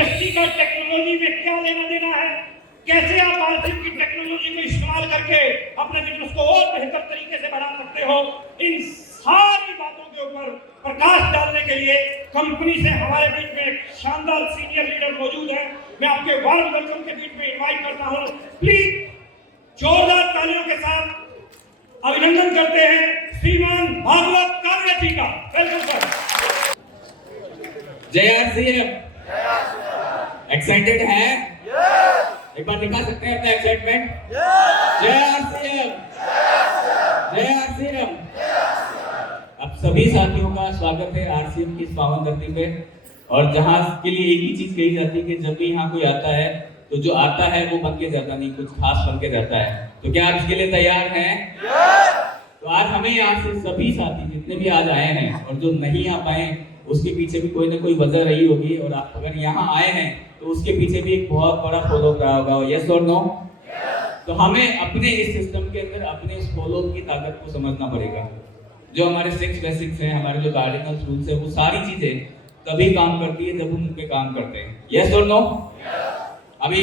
Industry का technology में क्या लेना देना है, कैसे आप आरसीएम की टेक्नोलॉजी को इस्तेमाल करके अपने बिजनेस को और बेहतर तरीके से बढ़ा सकते हो, इन सारी बातों के ऊपर प्रकाश डालने के लिए कंपनी से हमारे बीच में एक शानदार सीनियर लीडर मौजूद है। मैं आपके वार्म वेलकम के बीच में इनवाइट करता हूं। प्लीज जोरदार तालियों के साथ अभिनंदन करते हैं श्रीमान भागवत कावड़े जी का। Welcome sir. जय आरसीएम। एक्साइटेड है? एक बार दिखा सकते हैं अपना एक्साइटमेंट? जय आरसीएम, जय आरसीएम। अब सभी साथियों का स्वागत है आरसीएम की इस पावन धरती पे। और जहां के लिए एक ही चीज कही जाती है कि जब भी यहाँ कोई आता है तो जो आता है वो बन के जाता नहीं, कुछ खास बन के जाता है। तो क्या आप इसके लिए तैयार हैं? तो आज हमें यहाँ से सभी साथी जितने भी आज आए हैं और जो नहीं आ पाए उसके पीछे भी कोई ना कोई वजह रही होगी, और आप अगर यहाँ आए हैं तो उसके पीछे भी एक बहुत बड़ा फॉलो रहा होगा। यस और नो? तो हमें अपने इस सिस्टम के अंदर अपने इस फॉलो की ताकत को समझना पड़ेगा। जो हमारे 6 बेसिक्स हैं, हमारे जो कार्डिनल रूल्स हैं, वो सारी चीजें तभी काम करती है जब हम उन पे काम करते हैं। यस और नो? अभी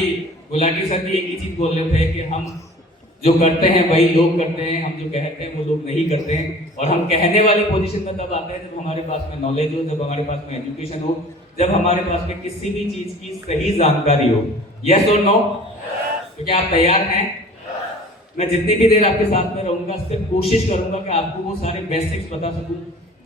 गुलाटी सर भी एक ही चीज बोल रहे थे कि हम जो करते हैं वही लोग करते हैं, हम जो कहते हैं वो लोग नहीं करते हैं। और हम कहने वाली पोजीशन में तब आते हैं जब हमारे पास में नॉलेज हो, जब हमारे पास में एजुकेशन हो, जब हमारे पास में किसी भी चीज की सही जानकारी हो। यस और नो? तो क्या आप तैयार हैं? मैं जितनी भी देर आपके साथ में रहूंगा सिर्फ कोशिश करूंगा कि आपको वो सारे बेसिक्स बता सकूं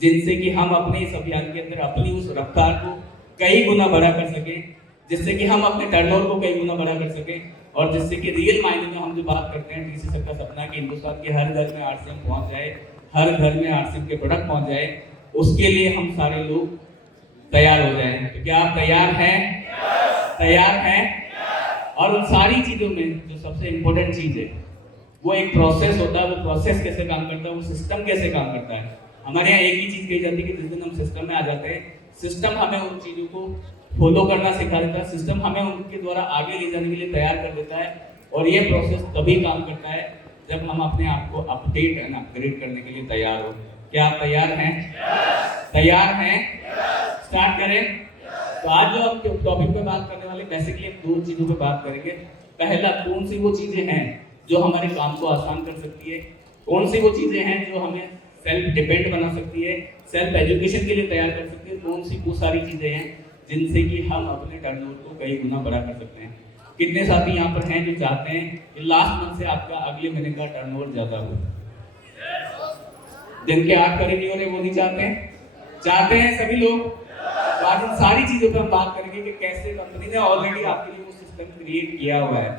जिनसे कि हम अपने इस अभियान के अंदर अपनी उस रफ्तार को कई गुना बढ़ा कर सकें, जिससे कि हम अपने टर्नओवर को कई गुना बढ़ा कर सकें, और जिससे कि रियल मायने में हम जो बात करते हैं डीसी सर का सपना कि हिंदुस्तान के हर घर में आरसीएम पहुंच जाए, हर घर में आरसीएम के प्रोडक्ट पहुंच जाए, उसके लिए हम सारे लोग तैयार हो जाएं। तो क्या आप तैयार हैं? तैयार हैं? और उन सारी चीजों में जो सबसे इंपॉर्टेंट चीज है वो एक प्रोसेस होता है। वो प्रोसेस कैसे काम करता है, वो सिस्टम कैसे काम करता है। हमारे यहाँ एक ही चीज कही जाती है कि जिस दिन हम सिस्टम में आ जाते हैं, सिस्टम हमें उन चीजों को फॉलो करना सिखा देता है, सिस्टम हमें उनके द्वारा आगे ले जाने के लिए तैयार कर देता है। और ये प्रोसेस तभी काम करता है जब हम अपने आप को अपडेट एंड अपग्रेड करने के लिए तैयार हो। क्या आप तैयार हैं? तैयार हैं? स्टार्ट करें। तो आज जो हम टॉपिक पे बात करने वाले बेसिकली 2 चीजों पे बात करेंगे। पहला, कौन सी वो चीजें हैं जो हमारे काम को आसान कर सकती है, कौन सी वो चीजें हैं जो हमें सेल्फ डिपेंड बना सकती है, सेल्फ एजुकेशन के लिए तैयार कर सकती है, कौन सी वो सारी चीजें हैं जिनसे कि हम अपने टर्नओवर को कई गुना बढ़ा कर सकते हैं। कितने साथी यहाँ पर हैं जो चाहते हैं कि लास्ट मंथ से आपका अगले महीने का टर्नओवर ज्यादा हो? जिनके 8 खड़े नहीं हो रहे वो नहीं चाहते हैं? चाहते हैं सभी लोग। तो आज इन सारी चीजों पर हम बात करेंगे कि कैसे कंपनी ने ऑलरेडी आपके लिए वो सिस्टम क्रिएट किया हुआ है,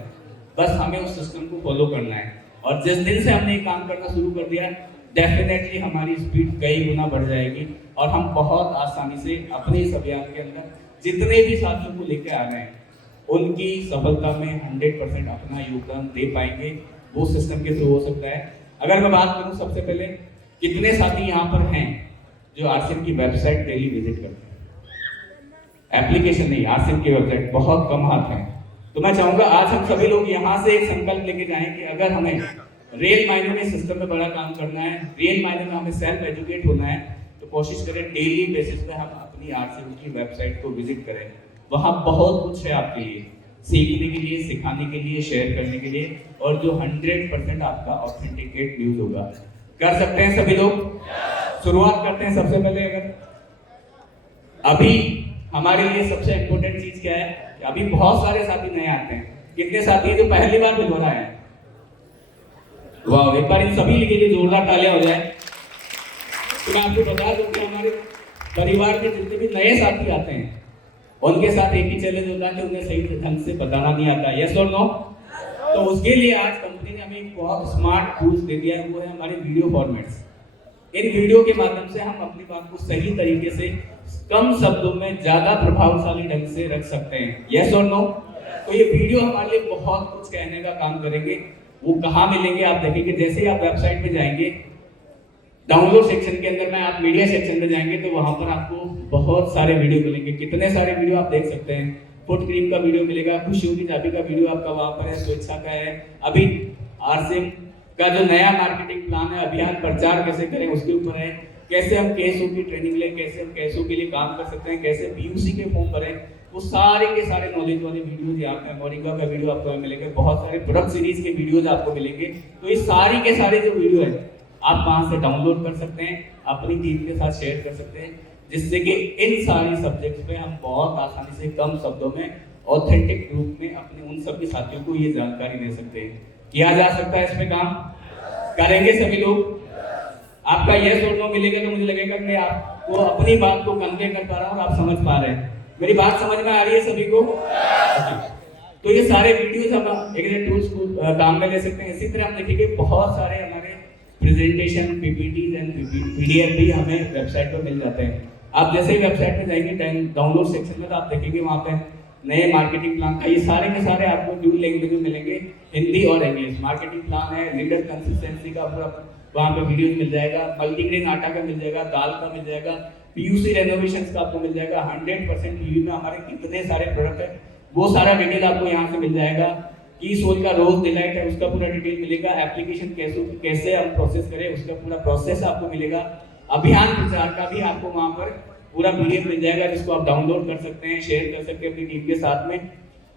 बस हमें उस सिस्टम को फॉलो करना है। और जिस दिन से हमने काम करना शुरू कर दिया, डेफिनेटली हमारी स्पीड कई गुना बढ़ जाएगी और हम बहुत आसानी से अपने इस अभियान के अंदर जितने भी साथियों को लेकर आ रहे हैं उनकी सफलता में 100% अपना योगदान दे पाएंगे। वो सिस्टम के थ्रू हो सकता है। अगर मैं बात करूं सबसे पहले, कितने साथी यहाँ पर हैं जो आरसीएम की वेबसाइट डेली विजिट करते हैं? एप्लीकेशन नहीं, आरसीएम की वेबसाइट। बहुत कम हाथ हैं। तो मैं चाहूंगा आज हम सभी लोग यहाँ से एक संकल्प लेके जाएं कि अगर हमें रियल मायने में सिस्टम में बड़ा काम करना है, रियल मायने में हमें सेल्फ एजुकेट होना है, तो कोशिश करें डेली बेसिस पे हम अपनी आरसीएम की वेबसाइट को विजिट करें। वहाँ बहुत कुछ है आपके लिए सीखने के लिए, सिखाने के लिए, शेयर करने के लिए, और जो 100% आपका ऑथेंटिकेट न्यूज होगा। कर सकते हैं सभी लोग? शुरुआत करते हैं। सबसे पहले अगर अभी हमारे लिए सबसे इम्पोर्टेंट चीज क्या है कि अभी बहुत सारे साथी नए आते हैं। कितने साथी हैं जो पहली बार भिजवाना है? वाह, एक बार इन सभी के लिए जोरदार तालियां हो जाए। तो मैं आपको बता दूं कि हमारे परिवार के जितने भी नए साथी आते हैं उनके साथ एक ही चैलेंज होता है कि उन्हें सही ढंग से बताना नहीं आता। यस और नो? तो उसके लिए आज कंपनी ने हमें एक बहुत स्मार्ट टूल्स दे दिया है, वो है हमारे वीडियो फॉर्मेट्स। इन वीडियो के माध्यम से हम अपनी बात को सही तरीके से कम शब्दों में ज्यादा प्रभावशाली ढंग से रख सकते हैं। यस और नो? तो ये वीडियो हमारे लिए बहुत कुछ कहने का काम करेंगे। वो कहाँ मिलेंगे आप देखेंगे। जैसे ही आप वेबसाइट पे जाएंगे, डाउनलोड सेक्शन के अंदर में आप मीडिया सेक्शन में जाएंगे तो वहां पर आपको बहुत सारे वीडियो मिलेंगे। कितने सारे वीडियो आप देख सकते हैं। फुट क्रीम का वीडियो मिलेगा, खुशियों की चाबी का वीडियो आपका वहां पर है, स्वेच्छा का है, अभी आरसीएम का जो नया मार्केटिंग प्लान है, अभियान प्रचार कैसे करें उसके ऊपर है, कैसे हम केसओ की ट्रेनिंग लें, कैसे हम केसओ के लिए काम कर सकते हैं, कैसे बीयूसी के फॉर्म भरें, वो सारे के सारे नॉलेज वाले वीडियोज यहाँ पे मोरिंगा का वीडियो आपको मिलेंगे, बहुत सारे प्रोडक्ट सीरीज के वीडियोज आपको मिलेंगे। तो ये सारी के सारे जो वीडियो है आप वहाँ से डाउनलोड कर सकते हैं, अपनी टीम के साथ शेयर कर सकते हैं, जिससे कि इन सारी सब्जेक्ट्स पे हम बहुत आसानी से कम शब्दों में ऑथेंटिक रूप में अपने उन सभी साथियों को ये जानकारी दे सकते हैं। किया जा सकता है, इसमें काम करेंगे सभी लोग। आपका यस और नो मिलेगा तो मुझे लगेगा कि आपको अपनी बात को कन्वे कर पा रहा हूँ और आप समझ पा रहे हैं। मेरी बात समझ में आ रही है सभी को? तो ये सारे वीडियोस हम एक टूल्स को काम में ले सकते हैं। इसी तरह हम देखेंगे बहुत सारे हमारे प्रेजेंटेशन, पीपीटीज एंड पीडीएफ भी हमें वेबसाइट पर मिल जाते हैं। आप जैसे ही वेबसाइट पे जाएंगे डाउनलोड सेक्शन में तो आप देखेंगे वहाँ पे नए मार्केटिंग प्लान का ये सारे के सारे आपको ड्यूल लैंग्वेज में मिलेंगे, हिंदी और इंग्लिश। मार्केटिंग प्लान है, लीडर कंसिस्टेंसी का पूरा वहाँ पे वीडियोस मिल जाएगा, मल्टीग्रेन आटा का मिल जाएगा, दाल का मिल जाएगा, पीयूसी रेनोवेशंस का आपको मिल जाएगा, 100% पीयू में हमारे कितने सारे प्रोडक्ट है वो सारा डिटेल आपको यहाँ से मिल जाएगा। की सोल का रोज डिलाइट है उसका पूरा डिटेल मिलेगा, एप्लीकेशन कैसे हम प्रोसेस करें उसका पूरा प्रोसेस आपको मिलेगा, अभियान प्रचार का भी आपको वहाँ पर पूरा पीडीएफ मिल जाएगा जिसको आप डाउनलोड कर सकते हैं, शेयर कर सकते हैं अपनी टीम के साथ में।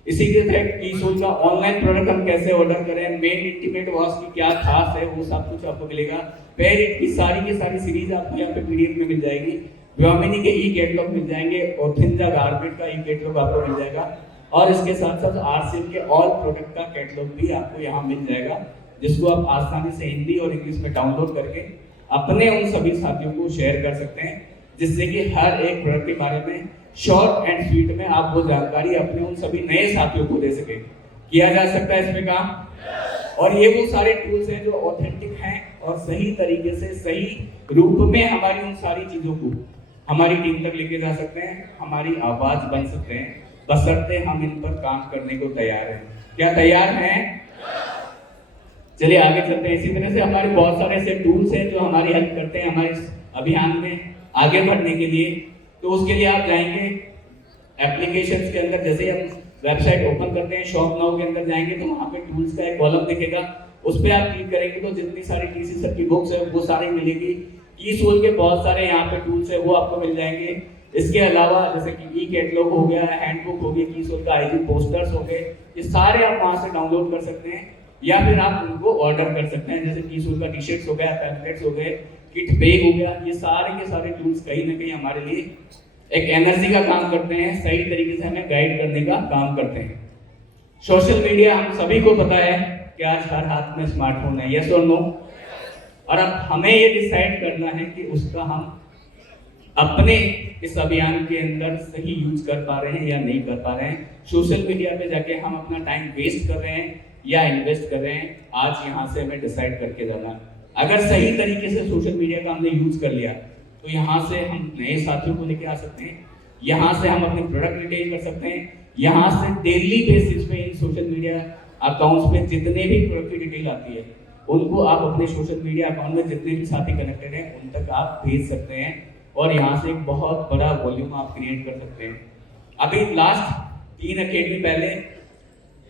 इसी के तहत की सोल का ऑनलाइन प्रोडक्ट हम कैसे ऑर्डर करें, मेन इंटीमेट वॉश की क्या खास है वो सब कुछ आपको मिलेगा। पेयर इट की सारी सीरीज आपको यहाँ पे पीडीएफ में मिल जाएगी। व्योमिनी के ई कैटलॉग मिल जाएंगे, ऑथिंजा गारमेंट का ई कैटलॉग आपको मिल जाएगा और इसके साथ साथ आरसीएम के ऑल प्रोडक्ट का कैटलॉग भी आपको यहाँ मिल जाएगा, जिसको आप आसानी से हिंदी और इंग्लिश में डाउनलोड करके अपने उन सभी साथियों को शेयर कर सकते हैं, जिससे कि हर एक प्रोडक्ट के बारे में शॉर्ट एंड स्वीट में आप वो जानकारी अपने उन सभी नए साथियों को दे सके। किया जा सकता है इसमें काम। और ये वो सारे टूल्स हैं जो ऑथेंटिक हैं और सही तरीके से सही रूप में हमारी उन सारी चीजों को हमारी टीम तक लेके जा सकते हैं, हमारी आवाज बन सकते हैं, बशर्ते हम इन पर काम करने को तैयार हैं। क्या तैयार हैं? चलिए आगे चलते हैं। इसी तरह से हमारे बहुत सारे ऐसे टूल्स हैं जो हमारी हेल्प करते हैं हमारे अभियान में आगे बढ़ने के लिए। तो उसके लिए आप जाएंगे एप्लीकेशंस के अंदर, जैसे हम वेबसाइट ओपन करते हैं शॉप नाउ के अंदर जाएंगे तो वहाँ पे टूल्स का एक कॉलम दिखेगा, उस पर आप क्लिक करेंगे तो जितनी सारी टीसी सर की बुक्स है वो सारी मिलेगी। की सोल के बहुत सारे यहाँ पे टूल्स है वो आपको मिल जाएंगे। इसके अलावा जैसे कि ई कैटलॉग हो गया, हैंडबुक हो गई, की सोल का आईजी पोस्टर्स हो गए, ये सारे आप वहाँ से डाउनलोड कर सकते हैं या फिर आप उनको ऑर्डर कर सकते हैं। जैसे की सोल का टी शर्ट्स हो गया, पैम्पलेट्स हो गए, किट बैग हो गया, ये सारे के सारे टूल्स कहीं ना कहीं हमारे लिए एक एनर्जी का काम करते हैं, सही तरीके से हमें गाइड करने का काम करते हैं। सोशल मीडिया हम सभी को पता है कि आज हर हाथ में स्मार्टफोन है, यस और नो? और अब हमें ये डिसाइड करना है कि उसका हम अपने इस अभियान के अंदर सही यूज कर पा रहे हैं या नहीं कर पा रहे हैं। सोशल मीडिया पे जाके हम अपना टाइम वेस्ट कर रहे हैं या इन्वेस्ट कर रहे हैं, आज यहाँ से हमें डिसाइड करके जाना है। अगर सही तरीके से सोशल मीडिया का हमने यूज कर लिया तो यहाँ से हम नए साथियों को लेके आ सकते हैं, यहाँ से हम अपने प्रोडक्ट रिटेल कर सकते हैं, यहाँ से डेली बेसिस पे इन सोशल मीडिया अकाउंट्स पे जितने भी प्रोडक्ट की डिटेल आती है उनको आप अपने सोशल मीडिया अकाउंट में जितने भी साथी कनेक्टेड हैं उन तक आप भेज सकते हैं और यहाँ से एक बहुत बड़ा वॉल्यूम आप क्रिएट कर सकते हैं। अभी लास्ट 3 अकेडमी पहले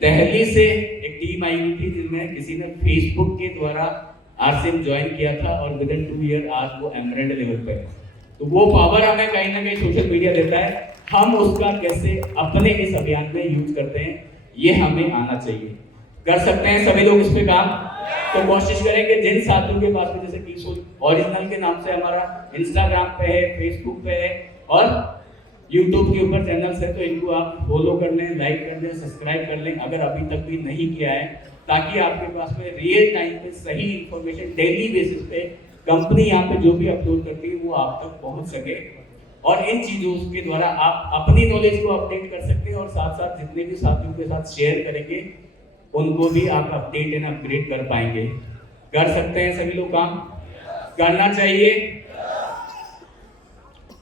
दिल्ली से एक टीम आई हुई थी जिनमें किसी ने फेसबुक के द्वारा आरसीएम ज्वाइन किया था और विद इन 2 ईयर आज वो एमरेल्ड लेवल पे है। तो वो पावर हमें कहीं ना कहीं सोशल मीडिया देता है, हम उसका कैसे अपने इस अभियान में यूज करते हैं ये हमें आना चाहिए। कर सकते हैं सभी लोग इस पे काम। तो कोशिश करेंगे जिन साथियों के पास में जैसे टीसोल ओरिजिनल के नाम से हमारा इंस्टाग्राम पे है, फेसबुक पे है और यूट्यूब के ऊपर चैनल्स है, तो इनको आप फॉलो कर लें, लाइक कर लें, सब्सक्राइब कर लें अगर अभी तक भी नहीं किया है, ताकि आपके पास में रियल टाइम पे सही इंफॉर्मेशन डेली बेसिस पे कंपनी यहाँ पे जो भी अपलोड करती है वो आप तक पहुँच सके। और इन चीजों के द्वारा आप अपनी नॉलेज को अपडेट कर सकते हैं और साथ साथ जितने भी साथियों के साथ शेयर करेंगे उनको भी आप अपडेट एंड अपग्रेड कर पाएंगे। कर सकते हैं सभी लोग काम, करना चाहिए।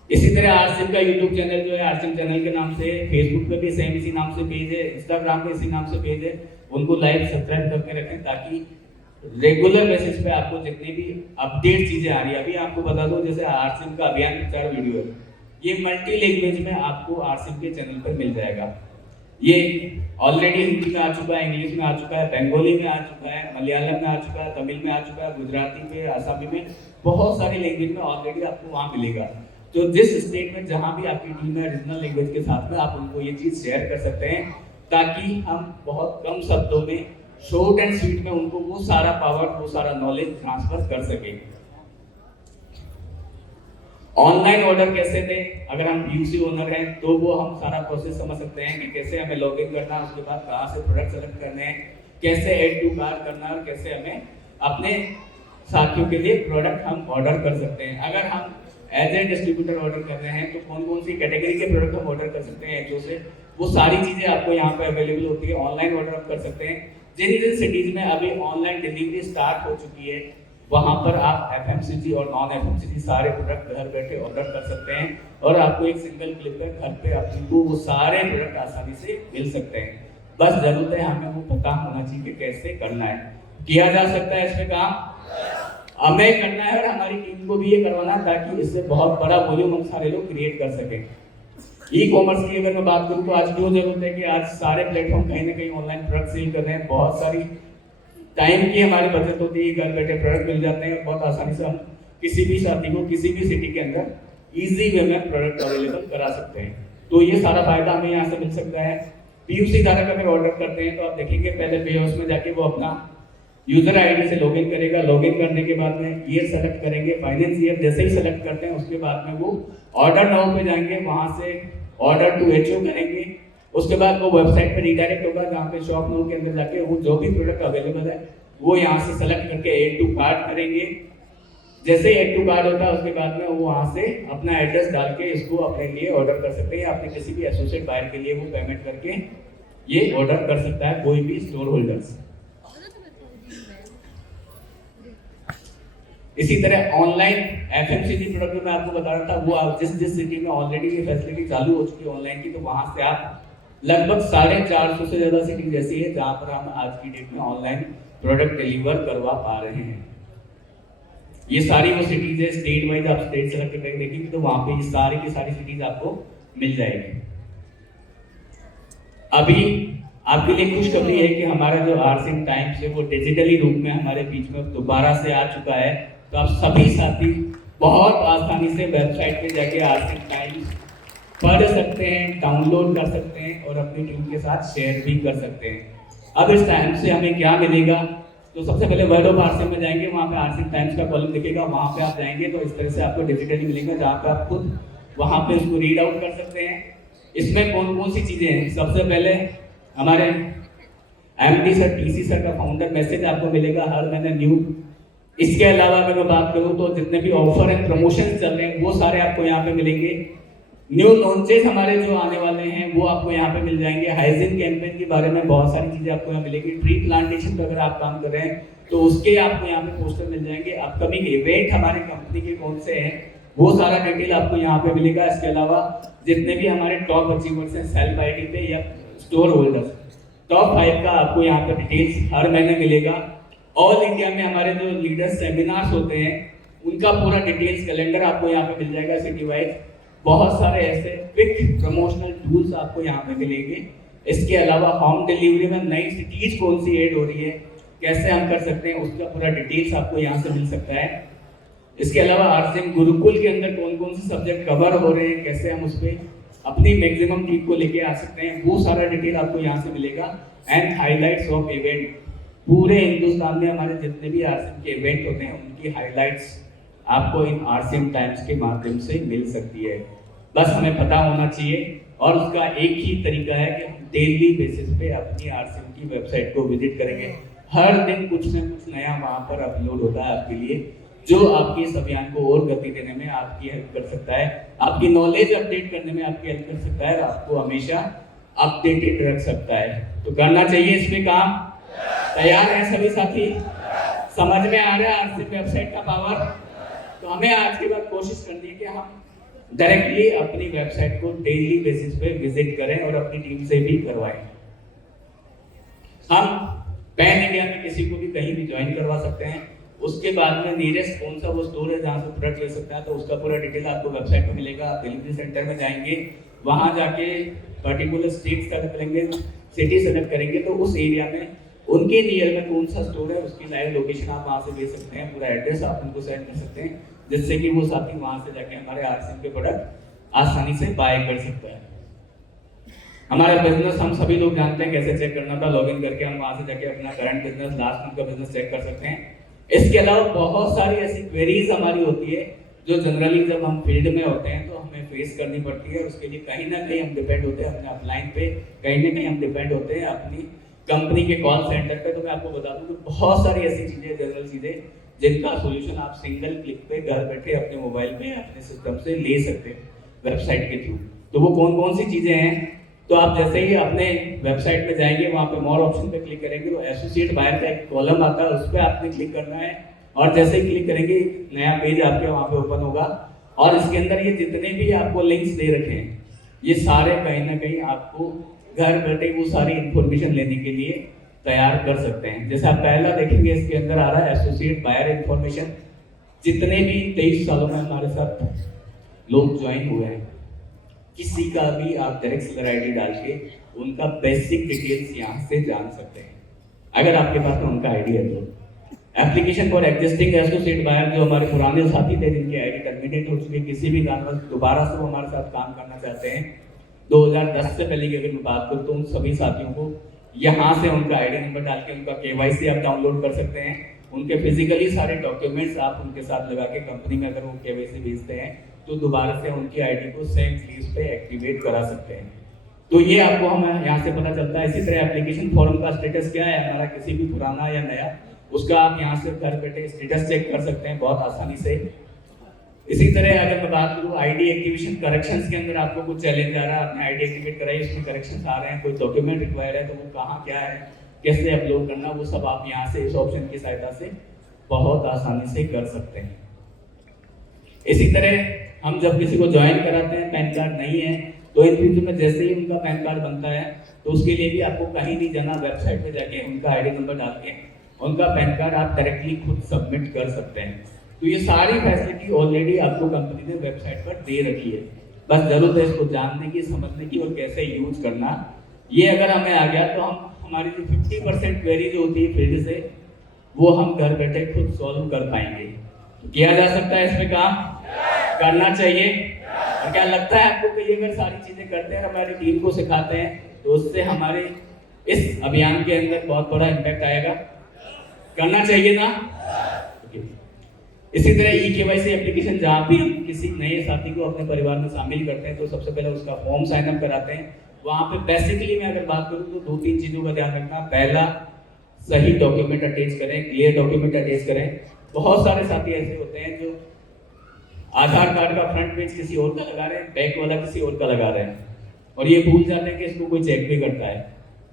इसी तरह आरसीएम का यूट्यूब चैनल जो है आरसीएम चैनल के नाम से, फेसबुक पे भी सेम इसी नाम से पेज है, इंस्टाग्राम पे इसी नाम से पेज है, उनको लाइक सब्सक्राइब करके रखें ताकि रेगुलर बेसिस पे आपको जितनी भी अपडेट चीजें आ रही है। अभी आपको बता दो जैसे आरसीएम का अभियान प्रचार वीडियो है, ये मल्टी लैंग्वेज में आपको आरसीएम के चैनल पर मिल जाएगा। ये ऑलरेडी हिंदी में आ चुका है, इंग्लिश में आ चुका है, बंगाली में आ चुका है, मलयालम में आ चुका है, तमिल में आ चुका है, गुजराती में, आसामी में, बहुत सारी लैंग्वेज में ऑलरेडी आपको वहाँ मिलेगा। तो जिस स्टेट में जहाँ भी आपकी टीम है रीजनल लैंग्वेज के साथ में आप उनको ये चीज़ शेयर कर सकते हैं, ताकि हम बहुत कम शब्दों में शॉर्ट एंड स्वीट में उनको वो सारा पावर, वो सारा नॉलेज ट्रांसफर कर सकें। ऑनलाइन ऑर्डर कैसे दें? अगर हम B2C ओनर हैं तो वो हम सारा प्रोसेस समझ सकते हैं कि कैसे हमें लॉगिन करना है, उसके बाद कहाँ से प्रोडक्ट सेलेक्ट करने हैं, कैसे ऐड टू कार्ट करना है और कैसे हमें अपने साथियों के लिए प्रोडक्ट हम ऑर्डर कर सकते हैं। अगर हम एज ए डिस्ट्रीब्यूटर ऑर्डर कर रहे हैं तो कौन कौन सी कैटेगरी के प्रोडक्ट हम ऑर्डर कर सकते हैं HO से, वो सारी चीज़ें आपको यहाँ पे अवेलेबल होती है। ऑनलाइन ऑर्डर आप कर सकते हैं। जिन जिन सिटीज़ में अभी ऑनलाइन डिलीवरी स्टार्ट हो चुकी है वहाँ पर आप FMCG और नॉन FMCG सारे प्रोडक्ट घर बैठे ऑर्डर कर सकते हैं और आपको एक सिंगल क्लिक पर घर पे आपको वो सारे प्रोडक्ट आसानी से मिल सकते हैं। बस जरूरत है हमें वो पता होना चाहिए कि कैसे करना है। किया जा सकता है इसमें काम, हमें करना है और हमारी टीम को भी ये करवाना है, ताकि इससे बहुत बड़ा वॉल्यूम हम सारे लोग क्रिएट कर सकें। ई कॉमर्स की अगर मैं बात करूँ तो आज क्यों जरूरत है कि आज सारे प्लेटफॉर्म कहीं ना कहीं ऑनलाइन प्रोडक्ट सेल कर रहे हैं। बहुत सारी टाइम की हमारी बचत होती है, घर बैठे प्रोडक्ट मिल जाते हैं, बहुत आसानी से हम किसी भी साथी को किसी भी सिटी के अंदर इजी वे में प्रोडक्ट अवेलेबल करा सकते हैं। तो ये सारा फायदा हमें यहाँ से मिल सकता है। B2C धारक अगर ऑर्डर करते हैं तो आप देखेंगे पहले वेयरहाउस में जाके वो अपना यूजर आईडी से लॉगिन करेगा। लॉगिन करने के बाद में ईयर सेलेक्ट करेंगे, फाइनेंस ईयर जैसे ही सेलेक्ट करते हैं उसके बाद में वो ऑर्डर नाउ पे जाएंगे, वहां से ऑर्डर टू HO करेंगे। उसके बाद वो वेबसाइट पे रिडायरेक्ट होगा जहाँ पे शॉप नाउ के अंदर जाके वो जो भी प्रोडक्ट अवेलेबल है वो यहाँ से सेलेक्ट करके ऐड टू कार्ट करेंगे। जैसे ही ऐड टू कार्ट होता है उसके बाद में वो वहाँ से अपना एड्रेस डाल के इसको अपने लिए ऑर्डर कर सकते हैं। अपने किसी भी एसोसिएट बायर के लिए वो पेमेंट करके ये ऑर्डर कर सकता है कोई भी स्टोर होल्डर्स। इसी तरह ऑनलाइन FMCG प्रोडक्ट में मैं आपको बता रहा था, वो आप जिस सिटी में ऑलरेडी ये फैसिलिटी चालू हो चुकी है ऑनलाइन की, तो वहां से आप लगभग 450 से ज्यादा सिटी ऐसी है जहां पर हम आज की डेट में ऑनलाइन प्रोडक्ट डिलीवर करवा पा रहे हैं। ये सारी वो सिटीज है, स्टेट वाइज आप स्टेट सेलेक्ट करके देखेंगे तो वहां पे ये सारी की सारी सिटीज आपको मिल जाएगी। अभी आपके लिए खुशखबरी है कि हमारा जो आरसिंग टाइम्स है वो डिजिटली रूप में हमारे बीच में दोबारा से आ चुका है। तो आप सभी साथी बहुत आसानी से वेबसाइट पे जाके आरसिंग टाइम्स पढ़ सकते हैं, डाउनलोड कर सकते हैं और अपनी टीम के साथ शेयर भी कर सकते हैं। अब इस टाइम से हमें क्या मिलेगा, तो सबसे पहले वर्ड ऑफ आरसिंग में जाएंगे, वहाँ पे आरसिंग टाइम्स का कॉलम दिखेगा, वहाँ पे आप जाएंगे तो इस तरह से आपको डिजिटली मिलेगा जहाँ पे आप खुद वहाँ पे उसको रीड आउट कर सकते हैं। इसमें कौन कौन सी चीजें हैं, सबसे पहले हमारे MD सर, TC सर का फाउंडर मैसेज आपको मिलेगा हर महीने न्यू। इसके अलावा अगर मैं बात करूं तो जितने भी ऑफर एंड प्रमोशन चल रहे हैं वो सारे आपको यहाँ पे मिलेंगे। न्यू लॉन्चेस हमारे जो आने वाले हैं वो आपको यहाँ पे मिल जाएंगे। हाइजीन कैंपेन के बारे में बहुत सारी चीजें आपको यहाँ मिलेंगी। ट्री प्लांटेशन पर अगर आप काम कर रहे हैं तो उसके आपको यहाँ पे पोस्टर मिल जाएंगे। अपकमिंग इवेंट हमारे कंपनी के कौन से हैं वो सारा डिटेल आपको यहाँ पे मिलेगा। इसके अलावा जितने भी हमारे टॉप अचीवर्स हैं सेल्फ आईडी पे या स्टोर होल्डर्स, टॉप 5 का आपको यहाँ पे डिटेल्स हर महीने मिलेगा। ऑल इंडिया में हमारे जो लीडर्स सेमिनार्स होते हैं उनका पूरा डिटेल्स कैलेंडर आपको यहाँ पे मिल जाएगा सिटी वाइज। बहुत सारे ऐसे क्विक प्रमोशनल टूल्स आपको यहाँ पे मिलेंगे। इसके अलावा होम डिलीवरी में नई सिटीज कौन सी ऐड हो रही है, कैसे हम कर सकते हैं, उसका पूरा डिटेल्स आपको यहाँ से मिल सकता है। इसके अलावा आरसिंग गुरुकुल के अंदर कौन कौन से सब्जेक्ट कवर हो रहे हैं, कैसे हम उस पर अपनी मैक्सिमम टीम को लेके आ सकते हैं, वो सारा डिटेल आपको यहाँ से मिलेगा। एंड हाइलाइट्स ऑफ इवेंट, पूरे हिंदुस्तान में हमारे जितने भी आरसिंग के इवेंट होते हैं उनकी हाइलाइट्स आपको इन आरसिंग टाइम्स के माध्यम से मिल सकती है। बस हमें पता होना चाहिए और उसका एक ही तरीका है कि हम डेली बेसिस पे अपनी आरसिंग की वेबसाइट को विजिट करेंगे। हर दिन कुछ न कुछ नया वहाँ पर अपलोड होता है आपके लिए, जो आपके इस अभियान को और गति देने में आपकी हेल्प कर सकता है, आपकी नॉलेज अपडेट करने में आपकी हेल्प कर सकता है और आपको हमेशा अपडेटेड रख सकता है। तो करना चाहिए इसमें काम। तैयार हैं सभी साथी? समझ में आ रहा है आरसिंग वेबसाइट का पावर? तो हमें आज के बाद कोशिश करनी है कि हम डायरेक्टली अपनी वेबसाइट को डेली बेसिस पे विजिट करें और अपनी टीम से भी करवाएं। हम पैन इंडिया में किसी को भी कहीं भी ज्वाइन करवा सकते हैं। उसके बाद में नियरेस्ट कौन सा वो स्टोर है जहाँ से प्रोडक्ट ले सकता है, तो उसका पूरा डिटेल आपको वेबसाइट पे मिलेगा। आप डिलीवरी सेंटर में जाएंगे, वहाँ जाके पर्टिकुलर स्टेट सेलेक्ट करेंगे, सिटी सेलेक्ट करेंगे, तो उस एरिया में उनके नियर में कौन सा स्टोर है उसकी लाइव लोकेशन आप वहाँ से दे सकते हैं, पूरा एड्रेस आप उनको सेंड कर सकते हैं। जिससे कि वो साथी वहां से जाके हमारे आरसीएम के प्रोडक्ट आसानी से बाय कर सकता है। हमारा बिजनेस हम सभी लोग जानते हैं कैसे चेक करना था। लॉगिन करके हम वहां से जाके अपना करंट बिजनेस, लास्ट मंथ का बिजनेस चेक कर सकते हैं। इसके अलावा बहुत सारी ऐसी क्वेरीज हमारी होती है जो जनरली जब हम फील्ड में होते हैं तो हमें फेस करनी पड़ती है। उसके लिए कहीं ना कहीं हम डिपेंड होते हैं अपने अपलाइन पे, कहीं ना कहीं हम डिपेंड होते हैं अपनी कंपनी के कॉल सेंटर पे। तो मैं आपको बता दूं कि बहुत सारी ऐसी चीजें, जनरल चीजें, जिनका सोल्यूशन आप सिंगल क्लिक पे घर बैठे अपने मोबाइल पे अपने सिस्टम से ले सकते हैं वेबसाइट के थ्रू। तो वो कौन कौन सी चीजें हैं? तो आप जैसे ही अपने वेबसाइट पे जाएंगे, वहाँ पे मोर ऑप्शन पे क्लिक करेंगे तो एसोसिएट बायर का एक कॉलम आता है, उस पर आपने क्लिक करना है। और जैसे ही क्लिक करेंगे नया पेज आपके वहाँ पे ओपन होगा और इसके अंदर ये जितने भी आपको लिंक्स दे रखे हैं ये सारे कहीं ना कहीं आपको घर बैठे वो सारी इंफॉर्मेशन लेने के लिए तैयार कर सकते हैं। जैसे आप पहला देखेंगे इसके अंदर आ रहा है एसोसिएट बायर इंफॉर्मेशन। जितने भी 23 सालों में हमारे साथ लोग ज्वाइन हुए हैं, किसी का भी आप डायरेक्ट सेलर आईडी डाल के उनका बेसिक डिटेल्स यहाँ से जान सकते हैं, अगर आपके पास में उनका आईडी है तो। Application for existing associate buyer, जो हमारे पुराने साथी थे जिनकी आईडी टर्मिनेट हो चुकी है, किसी भी कारणवश दोबारा से वो हमारे साथ काम करना चाहते हैं 2010 से पहले की अगर मैं बात करूँ तो उन सभी साथियों को यहाँ से उनका आईडी नंबर डाल के उनका केवाईसी आप डाउनलोड कर सकते हैं। उनके फिजिकली सारे डॉक्यूमेंट्स आप उनके साथ लगा के कंपनी में अगर वो केवाईसी भेजते हैं तो दोबारा से उनकी आईडी को सेम फीस पे एक्टिवेट करा सकते हैं। तो ये आपको हमें यहाँ से पता चलता है। इसी तरह एप्लीकेशन फॉर्म का स्टेटस क्या है हमारा, किसी भी पुराना या नया, उसका आप यहाँ से घर बैठे स्टेटस चेक कर सकते हैं बहुत आसानी से। इसी तरह अगर मैं बात करूँ आईडी एक्टिवेशन करेक्शंस के अंदर, आपको कुछ चैलेंज आ रहा है, आपने आईडी एक्टिवेट कराई, उसमें करेक्शंस आ रहे हैं, कोई डॉक्यूमेंट रिक्वायर है तो वो कहाँ क्या है, कैसे अपलोड करना, वो सब आप यहाँ से इस ऑप्शन की सहायता से बहुत आसानी से कर सकते हैं। इसी तरह हम जब किसी को ज्वाइन कराते हैं, पैन कार्ड नहीं है तो इन फ्यूचर में जैसे ही उनका पैन कार्ड बनता है तो उसके लिए भी आपको कहीं नहीं जाना, वेबसाइट पे जाके उनका आईडी नंबर डाल के उनका पैन कार्ड आप डायरेक्टली खुद सबमिट कर सकते हैं। तो ये सारी फैसिलिटी ऑलरेडी आपको कंपनी ने वेबसाइट पर दे रखी है, बस जरूरत है इसको जानने की, समझने की और कैसे यूज करना। ये अगर हमें आ गया तो हम हमारी जो 50% क्वेरी जो होती है फील्ड से, वो हम घर बैठे खुद सॉल्व कर पाएंगे। तो किया जा सकता है इसमें काम, करना चाहिए। और क्या लगता है आपको कि ये अगर सारी चीजें करते हैं, हमारी टीम को सिखाते हैं, तो उससे हमारे इस अभियान के अंदर बहुत बड़ा इम्पैक्ट आएगा? करना चाहिए ना? इसी तरह ई-केवाईसी एप्लीकेशन, जहाँ भी हम किसी नए साथी को अपने परिवार में शामिल करते हैं तो सबसे पहले उसका फॉर्म साइन अप कराते हैं। वहाँ पे बेसिकली मैं अगर बात करूँ तो 2-3 चीज़ों का ध्यान रखना। पहला, सही डॉक्यूमेंट अटैच करें, क्लियर डॉक्यूमेंट अटैच करें। बहुत सारे साथी ऐसे होते हैं जो आधार कार्ड का फ्रंट पेज किसी और का लगा रहे हैं, बैक वाला किसी और का लगा रहे हैं, और ये भूल जाते हैं कि इसको कोई चेक भी करता है।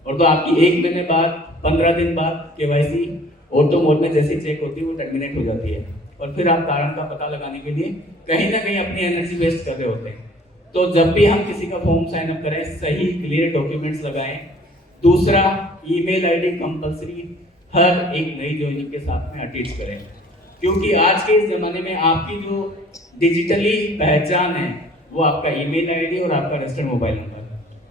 और तो आपकी 1 महीने बाद, 15 दिन बाद केवाईसी ऑटो मोड में जैसी चेक होती है वो टर्मिनेट हो जाती है, और फिर आप कारण का पता लगाने के लिए कहीं ना कहीं अपनी एनर्जी वेस्ट कर रहे होते हैं। तो जब भी हम किसी का फॉर्म साइन अप करें, सही क्लियर डॉक्यूमेंट्स लगाएं। दूसरा, ईमेल आईडी कंपलसरी हर एक नई ज्वाइनिंग के साथ में अटैच करें, क्योंकि आज के इस जमाने में आपकी जो डिजिटली पहचान है वो आपका ईमेल आईडी और आपका रजिस्टर्ड मोबाइल नंबर।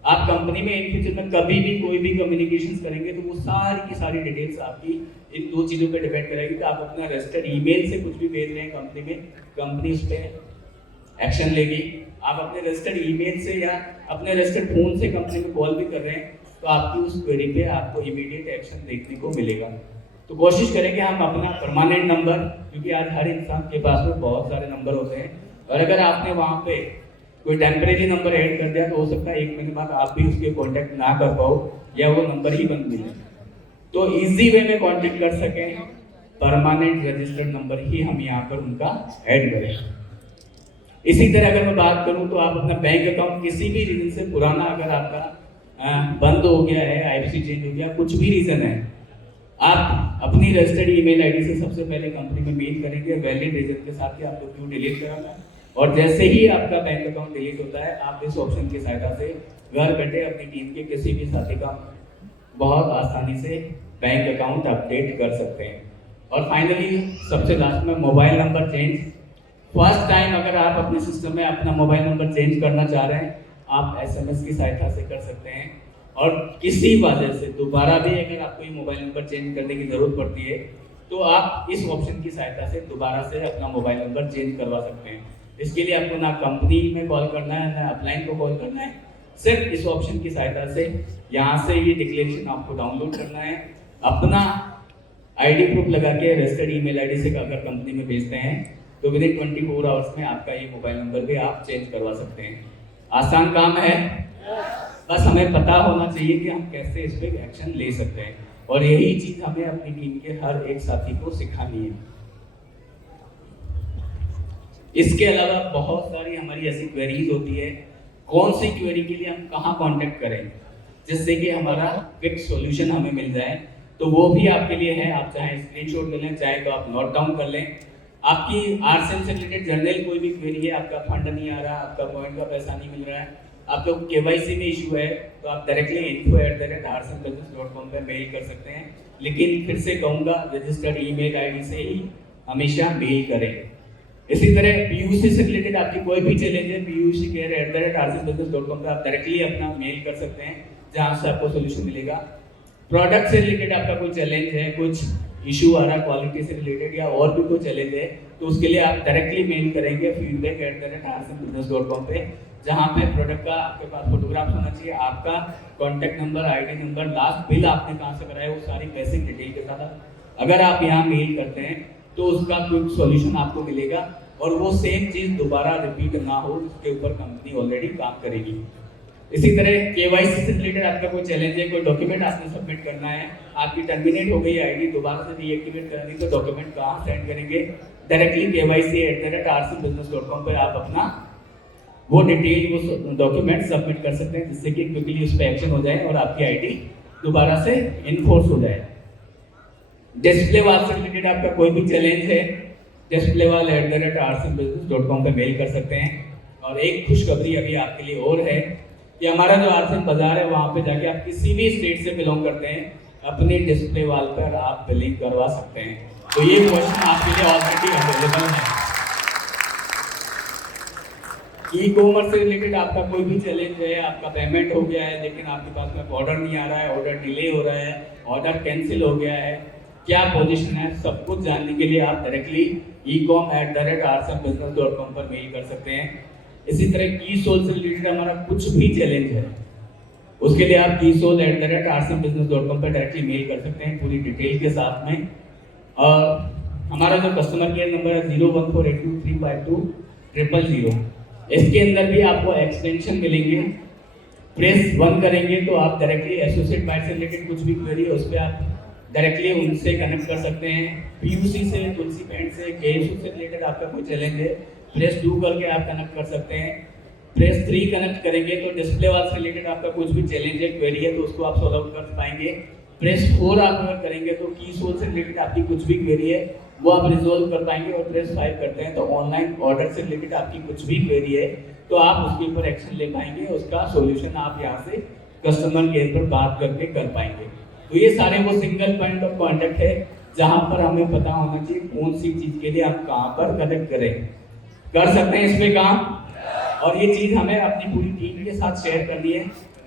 आप कंपनी में इन फ्यूचर में कभी भी कोई भी कम्युनिकेशन करेंगे तो वो सारी की सारी डिटेल्स आपकी इन 2 चीज़ों पे डिपेंड करेगी कि आप अपना रजिस्टर्ड ईमेल से कुछ भी भेज रहे हैं कंपनी में, कंपनी उस पर एक्शन लेगी। आप अपने रजिस्टर्ड ईमेल से या अपने रजिस्टर्ड फोन से कंपनी में कॉल भी कर रहे हैं तो आपकी उस क्वेरी पे आपको इमीडिएट एक्शन देखने को मिलेगा। तो कोशिश करें कि हम अपना परमानेंट नंबर, क्योंकि आज हर इंसान के पास में बहुत सारे नंबर होते हैं, और अगर आपने वहाँ पे कोई टेम्परेरी नंबर ऐड कर दिया तो हो सकता है 1 महीने बाद आप भी उसके कांटेक्ट ना कर पाओ या वो नंबर ही बंद मिले। तो इजी वे में कांटेक्ट कर सकें, परमानेंट रजिस्टर्ड नंबर ही हम यहाँ पर उनका ऐड करें। इसी तरह अगर मैं बात करूँ तो आप अपना बैंक अकाउंट किसी भी रीजन से पुराना अगर आपका बंद हो गया है, आईएफएससी चेंज हो गया, कुछ भी रीजन है, आप अपनी रजिस्टर्ड ईमेल आईडी से सबसे पहले कंपनी में मेल करेंगे वैलिड रीजन के साथ कि आपको क्यों डिलीट कराना, और जैसे ही आपका बैंक अकाउंट डिलीट होता है आप इस ऑप्शन की सहायता से घर बैठे अपनी टीम के किसी भी साथी का बहुत आसानी से बैंक अकाउंट अपडेट कर सकते हैं। और फाइनली सबसे लास्ट में mobile number change. First time अगर आप अपने सिस्टम में अपना मोबाइल नंबर चेंज करना चाह रहे हैं, आप एसएमएस की सहायता से कर सकते हैं, और किसी वजह से दोबारा भी अगर आपको ये मोबाइल नंबर चेंज करने की ज़रूरत पड़ती है तो आप इस ऑप्शन की सहायता से दोबारा से अपना मोबाइल नंबर चेंज करवा सकते हैं। इसके लिए आपको ना कंपनी में कॉल करना है ना अपलाइन को कॉल करना है, सिर्फ इस ऑप्शन की सहायता से यहाँ से ये डिक्लेरेशन आपको डाउनलोड करना है। अपना आईडी प्रूफ लगा के रजिस्टर्ड ईमेल आईडी से अगर कंपनी में भेजते हैं तो विद इन 24 आवर्स में आपका ये मोबाइल नंबर भी आप चेंज करवा सकते हैं। आसान काम है, बस हमें पता होना चाहिए कि हम कैसे इस पर एक्शन ले सकते हैं, और यही चीज हमें अपनी टीम के हर एक साथी को सिखानी है। इसके अलावा बहुत सारी हमारी ऐसी क्वेरीज होती है, कौन सी क्वेरी के लिए हम कहाँ कांटेक्ट करें जिससे कि हमारा क्विक सॉल्यूशन हमें मिल जाए, तो वो भी आपके लिए है। आप चाहे स्क्रीनशॉट ले लें, चाहे तो आप नोट डाउन कर लें। आपकी आरसीएम से रिलेटेड जनरल कोई भी क्वेरी है, आपका फंड नहीं आ रहा, आपका पॉइंट का पैसा नहीं मिल रहा है, आपको केवाईसी में इशू है, तो आप डायरेक्टली info@rcmbusiness.com पे मेल कर सकते हैं। लेकिन फिर से कहूँगा, रजिस्टर्ड ईमेल आईडी से ही हमेशा मेल करें। इसी तरह पीयूसी से रिलेटेड आपकी कोई भी चैलेंज है, puyuc@rcmbusiness.com पे आप डायरेक्टली अपना मेल कर सकते हैं, जहाँ से आपको सोल्यूशन मिलेगा। प्रोडक्ट से रिलेटेड आपका कोई चैलेंज है, कुछ इशू आ रहा क्वालिटी से रिलेटेड या और भी कोई चैलेंज है, तो उसके लिए आप डायरेक्टली मेल करेंगे feedback@rcmbusiness.com पे, जहाँ पे प्रोडक्ट का आपके पास फोटोग्राफ होना चाहिए, आपका contact number, ID number, last bill आपने कहाँ से कराया, वो सारी बेसिक डिटेल के साथ अगर आप यहाँ मेल करते हैं तो उसका क्विक सॉल्यूशन आपको मिलेगा, और वो सेम चीज़ दोबारा रिपीट ना हो, उसके ऊपर कंपनी ऑलरेडी काम करेगी। इसी तरह केवाईसी से रिलेटेड आपका कोई चैलेंज है, कोई डॉक्यूमेंट आपने सबमिट करना है, आपकी टर्मिनेट हो गई आईडी, दोबारा से रीएक्टिवेट करनी, तो डॉक्यूमेंट कहाँ सेंड करेंगे? डायरेक्टली KYC@rcmbusiness.com पर आप अपना वो डिटेल, वो डॉक्यूमेंट सबमिट कर सकते हैं, जिससे कि क्विकली उस पर एक्शन हो जाए और आपकी आईडी दोबारा से इन्फोर्स हो जाए। डिस्प्ले वाल से रिलेटेड आपका कोई भी चैलेंज है, display@rcmbusiness.com पे मेल कर सकते हैं। और एक खुशखबरी अभी आपके लिए और है कि हमारा जो आरसीएम बाजार है, वहाँ पे जाके आप किसी भी स्टेट से बिलोंग करते हैं, अपने डिस्प्ले वाल पर आप बिलिंग करवा सकते हैं। तो ये क्वेश्चन आपके लिए ऑलरेडी अवेलेबल है। ई कॉमर्स से रिलेटेड आपका कोई भी चैलेंज है, आपका पेमेंट हो गया है लेकिन आपके पास में ऑर्डर नहीं आ रहा है, ऑर्डर डिले हो रहा है, ऑर्डर कैंसिल हो गया है, क्या पोजीशन है, सब कुछ जानने के लिए आप डायरेक्टली ecom@rcmbusiness.com पर मेल कर सकते हैं। इसी तरह कीसोल से रिलेटेड हमारा कुछ भी चैलेंज है, उसके लिए आप कीसोल@rcmbusiness.com पर डायरेक्टली मेल कर सकते हैं पूरी डिटेल के साथ में। और हमारा जो कस्टमर केयर नंबर है 01482352000, इसके अंदर भी आपको एक्सटेंशन मिलेंगे। प्रेस 1 करेंगे तो आप डायरेक्टली एसोसिएट बाइट से रिलेटेड कुछ भी क्वेरी है उस पर आप डायरेक्टली उनसे कनेक्ट कर सकते हैं। पीयूसी से, तुलसी पेंट से, केएसयू से रिलेटेड आपका कोई चैलेंज है, प्रेस 2 करके आप कनेक्ट कर सकते हैं। प्रेस 3 कनेक्ट करेंगे तो डिस्प्ले वाल से रिलेटेड आपका कुछ भी चैलेंज है, क्वेरी है, तो उसको आप सॉल्व आउट कर पाएंगे। प्रेस 4 आप अगर करेंगे तो कीसोल से रिलेटेड आपकी कुछ भी क्वेरी है वो आप रिजोल्व कर पाएंगे। और प्रेस 5 करते हैं तो ऑनलाइन ऑर्डर से रिलेटेड आपकी कुछ भी क्वेरी है तो आप उसके ऊपर एक्शन ले पाएंगे, उसका सॉल्यूशन आप यहाँ से कस्टमर केयर पर बात करके कर पाएंगे। तो ये सारे वो सिंगल पॉइंट ऑफ कांटेक्ट है जहां पर हमें पता होना चाहिए कौन सी चीज के लिए हम कहां पर कनेक्ट करें, कर सकते हैं इसमें काम। और ये चीज हमें अपनी पूरी टीम के साथ शेयर करनी है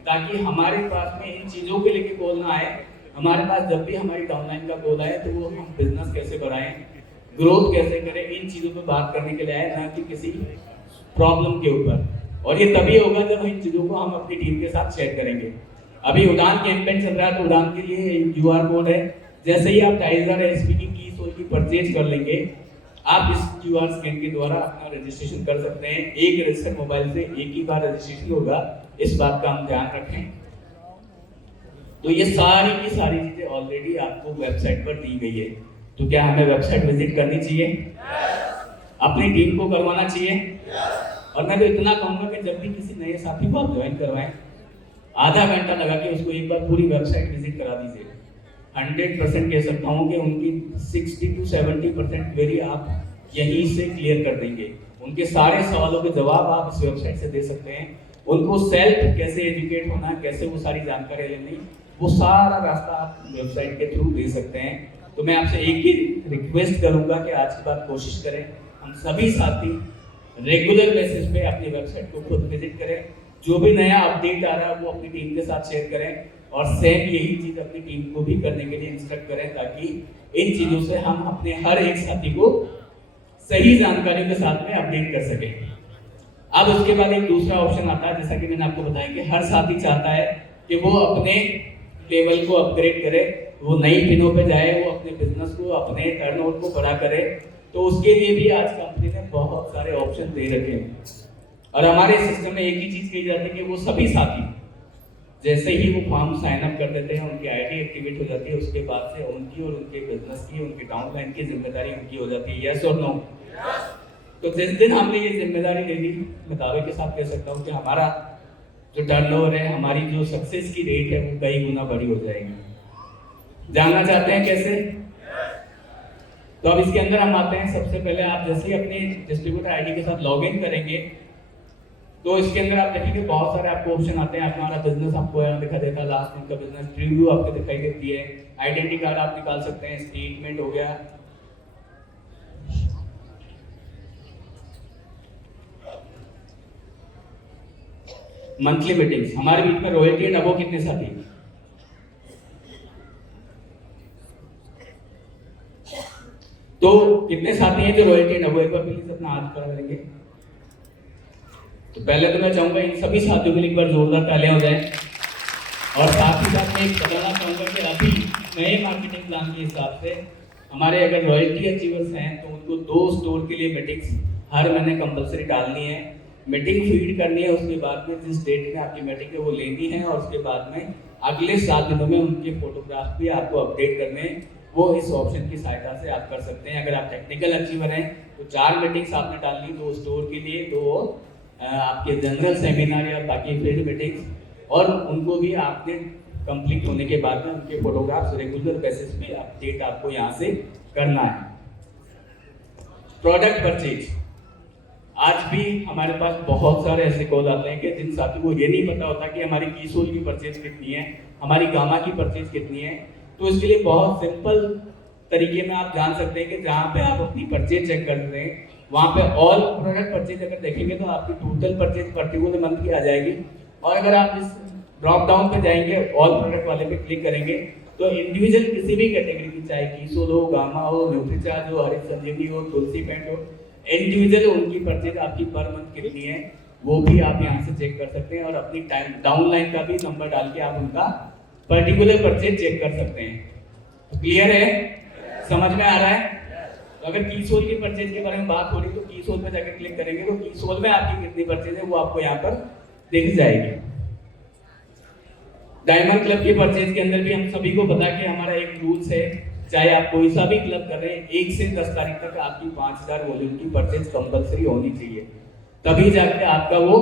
ताकि हमारे पास में इन चीजों के लेके कॉल ना आए। हमारे पास जब भी हमारी डाउनलाइन का कॉल आए तो वो हम बिजनेस कैसे बढ़ाएं, ग्रोथ कैसे करें, इन चीजों पर बात करने के लिए आए, ना कि किसी प्रॉब्लम के ऊपर। और ये तभी होगा जब इन चीजों को हम अपनी टीम के साथ शेयर करेंगे। अभी उड़ान कैंपेन चल रहा है तो उड़ान के लिए QR कोड है, जैसे ही आप 2500 एसपी की कीसोल की परचेज कर लेंगे आप इस QR स्कैन के द्वारा अपना रजिस्ट्रेशन कर सकते हैं। एक रजिस्टर्ड मोबाइल से एक ही बार रजिस्ट्रेशन होगा, इस बात का हम ध्यान रखें। तो ये सारी की सारी चीजें ऑलरेडी आपको वेबसाइट पर दी गई है, तो क्या हमें वेबसाइट विजिट करनी चाहिए? अपनी टीम को करवाना चाहिए। और मैं तो इतना कहूंगा कि जब भी किसी नए साथी को आप ज्वाइन करवाएं, आधा घंटा लगा के उसको एक बार पूरी वेबसाइट विजिट करा दीजिए। 100% कह सकता हूँ कि उनकी 60 to 70% क्वेरी आप यहीं से क्लियर कर देंगे। उनके सारे सवालों के जवाब आप इस वेबसाइट से दे सकते हैं। उनको सेल्फ कैसे एजुकेट होना है, कैसे वो सारी जानकारी लेनी, वो सारा रास्ता आप वेबसाइट के थ्रू दे सकते हैं। तो मैं आपसे एक ही रिक्वेस्ट करूंगा कि आज के बाद कोशिश करें हम सभी साथी रेगुलर बेसिस पे अपनी वेबसाइट को खुद विजिट करें, जो भी नया अपडेट आ रहा है वो अपनी टीम के साथ शेयर करें। और सेम यही चीज अपनी टीम को भी करने के लिए इंस्ट्रक्ट करें, ताकि इन चीजों से हम अपने हर एक साथी को सही जानकारी के साथ में अपडेट कर सकें। अब उसके बाद एक दूसरा ऑप्शन आता है, जैसा कि मैंने आपको बताया कि हर साथी चाहता है कि वो अपने टेबल को अपग्रेड करे, वो नई पिनों पे जाए, वो अपने बिजनेस को, अपने टर्नओवर को बड़ा करे। तो उसके लिए भी आज कंपनी ने बहुत सारे ऑप्शन दे रखे हैं, और हमारे सिस्टम में एक ही चीज कही जाती है कि वो सभी साथी जैसे ही वो फॉर्म साइन अप कर देते हैं, उनकी आईडी एक्टिवेट हो जाती है, उसके बाद से उनकी और उनके बिजनेस की, उनके डाउनलाइन की जिम्मेदारी उनकी हो जाती है। यस और नो? तो जिस दिन हमने ये जिम्मेदारी ले ली, मैं दावे के साथ कह सकता हूँ कि हमारा जो टर्नओवर है, हमारी जो सक्सेस की रेट है, वो कई गुना बड़ी हो जाएगी। जानना चाहते हैं कैसे? तो अब इसके अंदर हम आते हैं। सबसे पहले आप जैसे ही अपने डिस्ट्रीब्यूटर आईडी के साथ लॉग इन करेंगे, तो इसके अंदर आप देखेंगे बहुत सारे आपको ऑप्शन आते हैं। हमारा बिजनेस आपको यहाँ दिखा देता है, लास्ट मंथ का बिजनेस प्रीव्यू आपको दिखाई देती है, आइडेंटिटी कार्ड आप निकाल सकते हैं, स्टेटमेंट हो गया, मंथली मीटिंग्स। हमारे बीच में रॉयल्टी एंड अबो कितने साथी? तो कितने साथी हैं जो रॉयल्टी एंड अबो? एक बार प्लीज अपना हाथ खड़ा करेंगे। तो पहले तो मैं चाहूंगा इन सभी साथियों के लिए एक बार जोरदार तालियां हो जाए, और साथ ही साथ मैं बताना चाहूंगा कि अभी नए मार्केटिंग प्लान के हिसाब से हमारे अगर रॉयल्टी अचीवर्स हैं तो उनको 2 स्टोर के लिए मीटिंग्स हर महीने कंपलसरी डालनी है, मीटिंग फीड करनी है। उसके बाद में जिस डेट में आपकी मीटिंग है वो लेनी है, और उसके बाद में अगले 7 दिनों में उनके फोटोग्राफ भी आपको अपडेट करने हैं। वो इस ऑप्शन की सहायता से आप कर सकते हैं। अगर आप टेक्निकल अचीवर हैं तो 4 मीटिंग्स आपने डालनी, 2 स्टोर के लिए, 2 आपके जनरल सेमिनार या बाकी फील्ड मीटिंग्स, और उनको भी आपने कंप्लीट होने के बाद में उनके फोटोग्राफ्स रेगुलर बेसिस पे अपडेट आपको यहाँ से करना है। प्रोडक्ट परचेज, आज भी हमारे पास बहुत सारे ऐसे कॉल आते हैं कि जिन साथियों को ये नहीं पता होता कि हमारी कीसोल की परचेज कितनी है, हमारी गामा की परचेज कितनी है। तो इसके लिए बहुत सिंपल तरीके में आप जान सकते हैं कि जहाँ पे आप अपनी परचेज चेक कर रहे हैं, वहाँ पे ऑल प्रोडक्ट परचेज अगर देखेंगे तो आपकी टोटल परचेज पर्टिकुलर मंथ की आ जाएगी। और अगर आप इस ड्रॉप डाउन पे जाएंगे, ऑल प्रोडक्ट वाले पे क्लिक करेंगे, तो इंडिविजुअल किसी भी कैटेगरी की, चाहे कीसोल हो, गामा हो, न्यूट्रीचार्ज हो, हरी संजीवनी हो, तुलसी पेंट हो, इंडिविजुअल उनकी परचेज आपकी पर मंथ कितनी है वो भी आप यहाँ से चेक कर सकते हैं, और अपनी टाइम डाउनलाइन का भी नंबर डाल के आप उनका पर्टिकुलर परचेज चेक कर सकते हैं। तो क्लियर है? समझ में आ रहा है? तो अगर कीसोल की परचेज के बारे में बात हो रही है तो कीसोल पे जाकर क्लिक करेंगे तो कीसोल में आपकी कितनी परचेज है वो आपको यहाँ पर दिख जाएगी। डायमंड क्लब की परचेज के अंदर भी हम सभी को पता है कि हमारा एक रूल्स है, चाहे आप कोई सा भी क्लब कर रहे हैं, 1 से 10 तारीख तक आपकी 5000 वॉल्यूम की परचेज कंपलसरी होनी चाहिए, तभी जाके आपका वो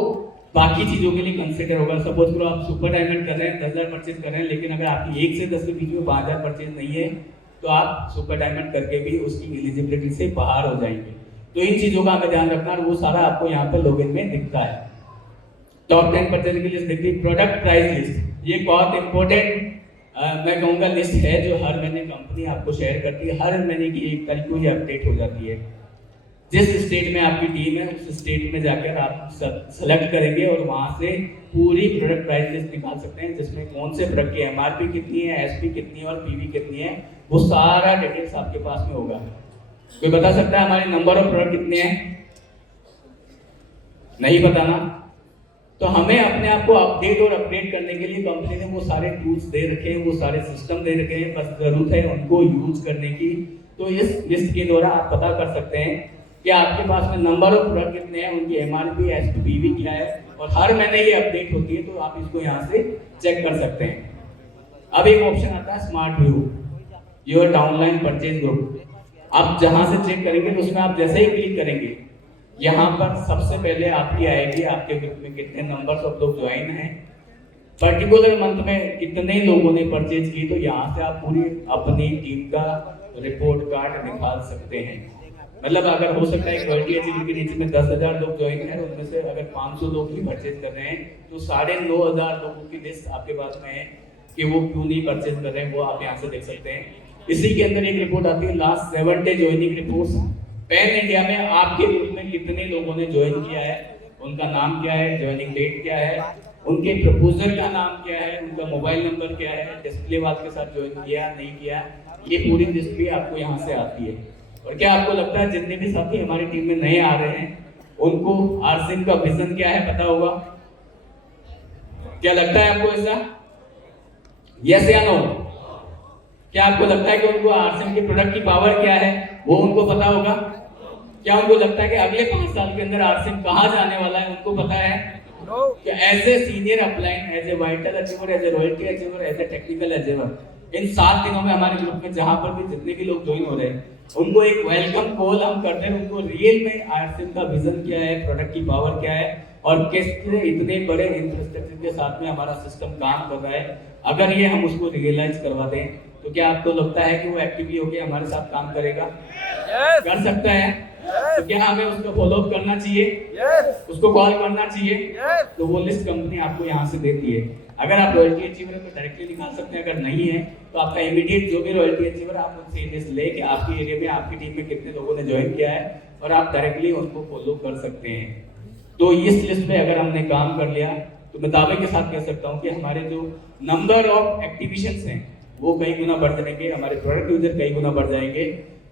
बाकी चीजों के लिए कंसिडर होगा। सपोज करो आप सुपर डायमंड कर रहे हैं, 10,000 परचेज कर रहे हैं, लेकिन अगर आपकी 1 से 10 के बीच में 5000 परचेज नहीं है तो आप सुपर डायमंड करके भी उसकी एलिजिबिलिटी से बाहर हो जाएंगे। तो इन चीजों का हमें ध्यान रखना है, वो सारा आपको यहाँ पर लॉगिन में दिखता है। टॉप 10 परचेज की लिस्ट दिखती है। प्रोडक्ट प्राइस लिस्ट, ये बहुत इंपॉर्टेंट मैं कहूँगा लिस्ट है जो हर महीने कंपनी आपको शेयर करती है। हर महीने की 1 तारीख को ये अपडेट हो जाती है। जिस स्टेट में आपकी टीम है उस स्टेट में जाकर आप सेलेक्ट करेंगे और वहाँ से पूरी प्रोडक्ट प्राइस लिस्ट निकाल सकते हैं, जिसमें कौन से प्रोडक्ट की एमआरपी कितनी है, एसपी कितनी है और पीवी कितनी है, वो सारा डिटेल्स आपके पास में होगा। कोई बता सकता है हमारे नंबर ऑफ प्रोडक्ट कितने हैं? नहीं बताना। तो हमें अपने आप को अपडेट और अपडेट करने के लिए कंपनी ने वो सारे टूल्स दे रखे हैं, वो सारे सिस्टम दे रखे हैं, बस जरूरत है उनको यूज करने की। तो इस लिस्ट के द्वारा आप पता कर सकते हैं कि आपके पास में नंबर ऑफ प्रोडक्ट कितने हैं, उनकी एमआरपी, एसपी, पीवी क्या है, और हर महीने ये अपडेट होती है, तो आप इसको यहाँ से चेक कर सकते हैं। अब एक ऑप्शन आता है smart view, your downline purchase group. आप जहाँ से चेक करेंगे तो उसमें आप जैसे ही क्लिक करेंगे, यहाँ पर सबसे पहले आपकी आएगी आपके ग्रुप में कितने नंबर्स ऑफ लोग ज्वाइन हैं, पर्टिकुलर मंथ में कितने लोगों ने परचेज की। तो यहाँ से आप पूरी अपनी टीम का रिपोर्ट कार्ड निकाल सकते हैं। मतलब अगर हो सकता है क्वालिटी अचीवर के नीचे में 10,000 लोग ज्वाइन हैं, उनमें से अगर 500 लोग भी परचेज कर रहे हैं तो 9,500 लोगों की लिस्ट आपके पास में है कि वो क्यों नहीं परचेज कर रहे हैं, वो आप यहाँ से देख सकते हैं। इसी के अंदर एक रिपोर्ट आती है last 7 day joining reports. Pan India में आपके ग्रुप में कितने लोगों ने ज्वाइन किया है, उनका नाम क्या है, ज्वाइनिंग डेट क्या है, उनके प्रपोजल का नाम क्या है, उनका मोबाइल नंबर क्या है, डिस्प्ले वाल के साथ ज्वाइन किया नहीं किया, ये पूरी लिस्ट भी आपको यहाँ से आती है। और क्या आपको लगता है जितने भी साथी हमारी टीम में नए आ रहे हैं उनको आरसीएम का विजन क्या है पता होगा? क्या लगता है आपको ऐसा? यस या नो? क्या आपको लगता है कि उनको आरसीएम के प्रोडक्ट की पावर क्या है वो उनको पता होगा? क्या उनको लगता है कि अगले 5 साल के अंदर आरसीएम कहाँ जाने वाला है उनको पता है? कि as a senior upline, as a vital achiever, as a royalty achiever, as a technical achiever, इन 7 दिनों में हमारे ग्रुप में जहां पर भी जितने भी लोग ज्वाइन हो रहे हैं उनको एक वेलकम कॉल हम करते हैं, उनको रियल में आरसीएम का विजन क्या है, प्रोडक्ट की पावर क्या है और कैसे इतने बड़े इंफ्रास्ट्रक्चर के साथ में हमारा सिस्टम काम कर रहा है। अगर ये हम उसको रियलाइज करवा दें तो क्या आपको लगता है कि वो एक्टिवली होकर हमारे साथ काम करेगा? कर सकता है? तो क्या हमें उसको फॉलो अप करना चाहिए? उसको कॉल करना चाहिए? तो वो लिस्ट कंपनी आपको यहाँ से देती है। अगर आप रॉयल्टी अचीवर को डायरेक्टली निकाल सकते हैं, अगर नहीं है तो आपका इमीडिएट जो भी रॉयल्टी अचीवर आप उनसे लिस्ट लेके आपके एरिया में आपकी टीम में कितने लोगों ने ज्वाइन किया है और आप डायरेक्टली उनको फॉलो कर सकते हैं। तो इस लिस्ट में अगर हमने काम कर लिया तो मैं दावे के साथ कह सकता हूँ कि हमारे जो नंबर ऑफ एक्टिवेशंस हैं वो कई गुना बढ़ जाएंगे, हमारे प्रोडक्ट यूजर कई गुना बढ़ जाएंगे,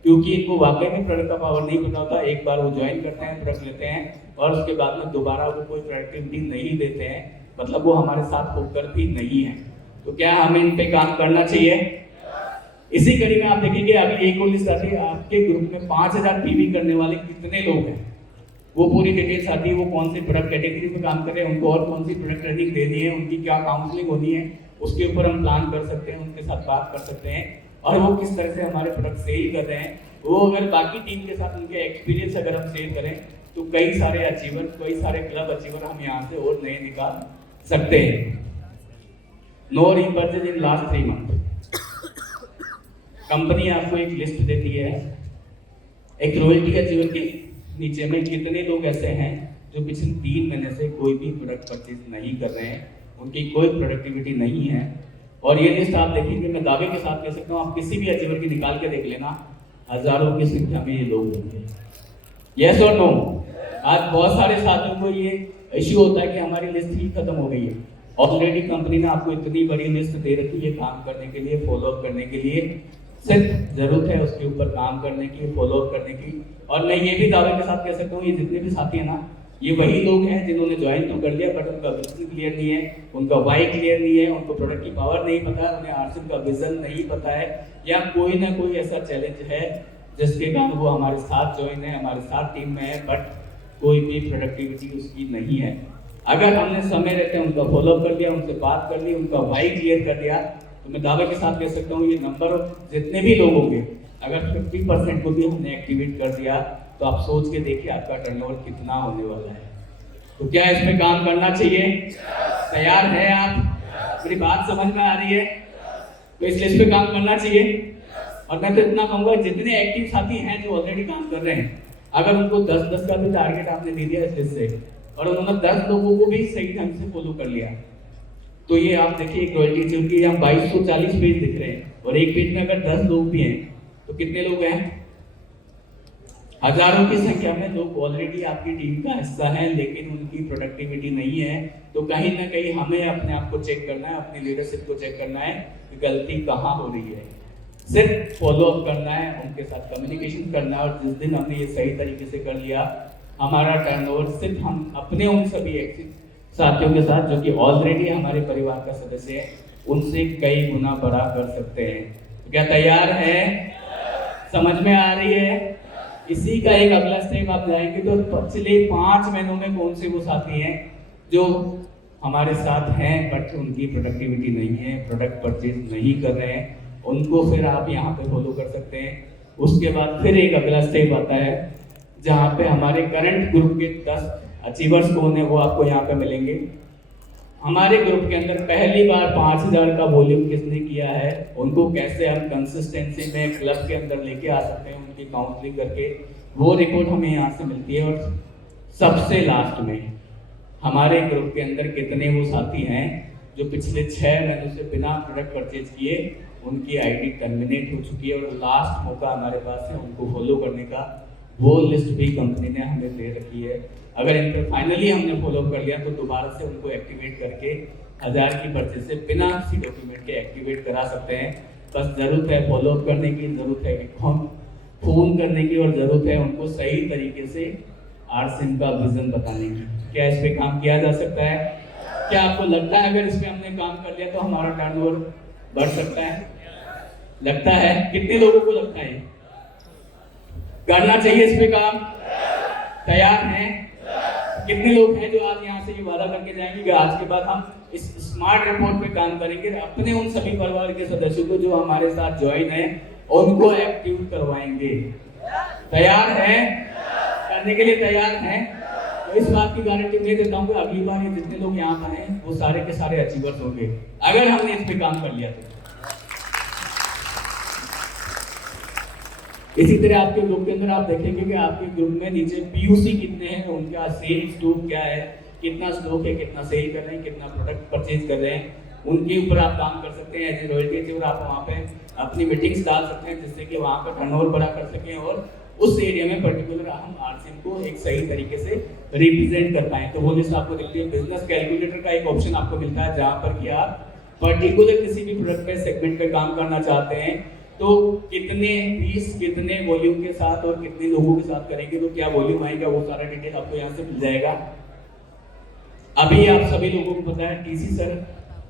क्योंकि इनको वाकई में प्रोडक्ट का पावर नहीं पता होता। एक बार वो ज्वाइन करते हैं, प्रोडक्ट लेते हैं और उसके बाद में दोबारा वो कोई प्रोडक्टिविटी नहीं देते हैं, मतलब वो हमारे साथ होकर भी नहीं है। तो क्या हमें इन पे काम करना चाहिए? इसी कड़ी में आप देखेंगे अभी एक और लिस्ट आती है, आपके ग्रुप में 5000 पीवी करने वाले कितने लोग हैं वो पूरी डिटेल्स आती है, वो कौन सी प्रोडक्ट कैटेगरी में काम कर रहे हैं, उनको और कौन सी प्रोडक्ट ट्रेनिंग देनी है, उनकी क्या काउंसलिंग होनी है, उसके ऊपर हम प्लान कर सकते हैं, उनके साथ बात कर सकते हैं और वो किस तरह से हमारे प्रोडक्ट सेल कर रहे हैं। वो अगर बाकी टीम के साथ उनके एक्सपीरियंस अगर हम शेयर करें तो कई सारे अचीवर, कई सारे क्लब अचीवर हम यहाँ से और नए निकाल सकते हैं। No repurchase in last 3 month, company आपको एक लिस्ट देती है, एक रॉयल्टी अचीवर के नीचे में कितने लोग ऐसे हैं जो पिछले 3 महीने से कोई भी प्रोडक्ट परचेज नहीं कर रहे हैं, उनकी कोई प्रोडक्टिविटी नहीं है। और ये लिस्ट आप देखेंगे, मैं दावे के साथ कह सकता हूँ, आप किसी भी अचीवर की निकाल के देख लेना, हजारों की संख्या में ये लोग होंगे। यस और नो? आज बहुत सारे साथियों को ये इश्यू होता है कि हमारी लिस्ट ही खत्म हो गई है। ऑलरेडी कंपनी ने आपको इतनी बड़ी लिस्ट दे रखी है काम करने के लिए, फॉलो अप करने के लिए, सिर्फ जरूरत है उसके ऊपर काम करने की, फॉलो अप करने की। और मैं ये भी दावे के साथ कह सकता हूँ, ये जितने भी साथी हैं ना, ये वही लोग हैं जिन्होंने ज्वाइन तो कर लिया बट उनका विजन क्लियर नहीं है, उनका वाई क्लियर नहीं है, उनको प्रोडक्ट की पावर नहीं पता है, उन्हें आरसीएम का विजन नहीं पता है, या कोई ना कोई ऐसा चैलेंज है जिसके कारण वो हमारे साथ ज्वाइन है, हमारे साथ टीम में है, बट कोई भी प्रोडक्टिविटी उसकी नहीं है। अगर हमने समय रहते उनका फॉलो कर लिया, उनसे बात कर ली, उनका वाई क्लियर कर दिया, तो मैं दावे के साथ कह सकता हूँ ये नंबर जितने भी लोग होंगे, अगर 50% को भी हमने एक्टिवेट कर दिया तो आप सोच के देखिए आपका टर्नओवर कितना होने वाला है। तो क्या इसमें काम करना चाहिए? तैयार है आप? मेरी बात समझ में आ रही है? तो इस लिस्ट पे काम करना चाहिए। और मैं तो इतना कहूँगा, जितने एक्टिव साथी हैं जो ऑलरेडी काम कर रहे हैं, अगर उनको 10-10 का भी टारगेट आपने दे दिया इस लिस्ट से और उन्होंने 10 लोगों को भी सही ढंग से फॉलो कर लिया, तो ये आप देखिए एक रॉयल्टी अचीवर की यहाँ 2240 पेज दिख रहे हैं और एक पेज में अगर 10 लोग भी हैं तो कितने लोग हैं? हजारों की संख्या में लोग ऑलरेडी आपकी टीम का हिस्सा हैं, लेकिन उनकी प्रोडक्टिविटी नहीं है। तो कहीं ना कहीं हमें अपने आप को चेक करना है, अपनी लीडरशिप को चेक करना है कि गलती कहाँ हो रही है। सिर्फ फॉलो अप करना है, उनके साथ कम्युनिकेशन करना है, और जिस दिन हमने ये सही तरीके से कर लिया, हमारा टर्नओवर सिर्फ हम अपने उन सभी एक्टिव साथियों के साथ जो कि ऑलरेडी हमारे परिवार का सदस्य है उनसे कई गुना बड़ा कर सकते हैं। तो क्या तैयार है? समझ में आ रही है? इसी का एक अगला स्टेप आप जाएंगे तो पिछले 5 महीनों में कौन से वो साथी हैं जो हमारे साथ हैं बट उनकी प्रोडक्टिविटी नहीं है, प्रोडक्ट परचेज नहीं कर रहे हैं, उनको फिर आप यहाँ पे फॉलो कर सकते हैं। उसके बाद फिर एक अगला स्टेप आता है जहाँ पे हमारे करंट ग्रुप के 10 अचीवर्स कौन है वो आपको यहाँ पे मिलेंगे। हमारे ग्रुप के अंदर पहली बार 5000 का वॉल्यूम किसने किया है, उनको कैसे हम कंसिस्टेंसी में क्लब के अंदर लेके आ सकते हैं, उनकी काउंसलिंग करके, वो रिपोर्ट हमें यहाँ से मिलती है। और सबसे लास्ट में हमारे ग्रुप के अंदर कितने वो साथी हैं जो पिछले 6 महीनों से बिना प्रोडक्ट परचेज किए उनकी आईडी टर्मिनेट हो चुकी है और लास्ट मौका हमारे पास है उनको फॉलो करने का, वो लिस्ट भी कंपनी ने हमें दे रखी है। अगर इन पर फाइनली हमने फॉलो कर लिया तो दोबारा से उनको एक्टिवेट करके 1000 की पर्चे से बिना किसी डॉक्यूमेंट के एक्टिवेट करा सकते हैं। बस ज़रूरत है फॉलो अप करने की, ज़रूरत है फ़ोन करने की और ज़रूरत है उनको सही तरीके से आरसीएम का विजन बताने की। क्या इस पे काम किया जा सकता है? क्या आपको लगता है अगर इस पे हमने काम कर लिया तो हमारा टर्नओवर बढ़ सकता है? लगता है? कितने लोगों को लगता है करना चाहिए इस पे काम? तैयार हैं? कितने लोग हैं जो आज यहाँ से ये वादा करके जाएंगे कि आज के बाद हम इस स्मार्ट रिपोर्ट पे काम करेंगे, अपने उन सभी परिवार के सदस्यों को जो हमारे साथ ज्वाइन है उनको एक्टिव करवाएंगे? तैयार हैं? करने के लिए तैयार हैं? तो इस बात की गारंटी मैं देता हूँ कि अगली बार ये जितने लोग यहाँ पर हैं वो सारे के सारे अचीवर्स होंगे अगर हमने इस पे काम कर लिया तो। इसी तरह आपके ग्रुप के अंदर आप देखेंगे कि आपके ग्रुप में नीचे पीयूसी कितने हैं, उनका सेल स्टॉक क्या है, कितना स्टॉक है, कितना सेल कर रहे हैं, कितना प्रोडक्ट परचेज कर रहे हैं, उनके ऊपर आप काम कर सकते हैं एज ए रॉयल्टी। और आप वहाँ पे अपनी मीटिंग्स डाल सकते हैं जिससे कि वहाँ का टर्नओवर बड़ा कर सकें और उस एरिया में पर्टिकुलर हम आरसीएम को एक सही तरीके से रिप्रेजेंट कर पाएं। तो वो लिस्ट आपको दिखती है। बिजनेस कैलकुलेटर का एक ऑप्शन आपको मिलता है जहाँ पर कि आप पर्टिकुलर किसी भी प्रोडक्ट पे सेगमेंट पे काम करना चाहते हैं तो कितने पीस कितने वॉल्यूम के साथ और कितने लोगों के साथ करेंगे तो क्या वॉल्यूम आएगा, वो सारा डिटेल आपको यहाँ से मिल जाएगा। अभी आप सभी लोगों को पता है टीसी सर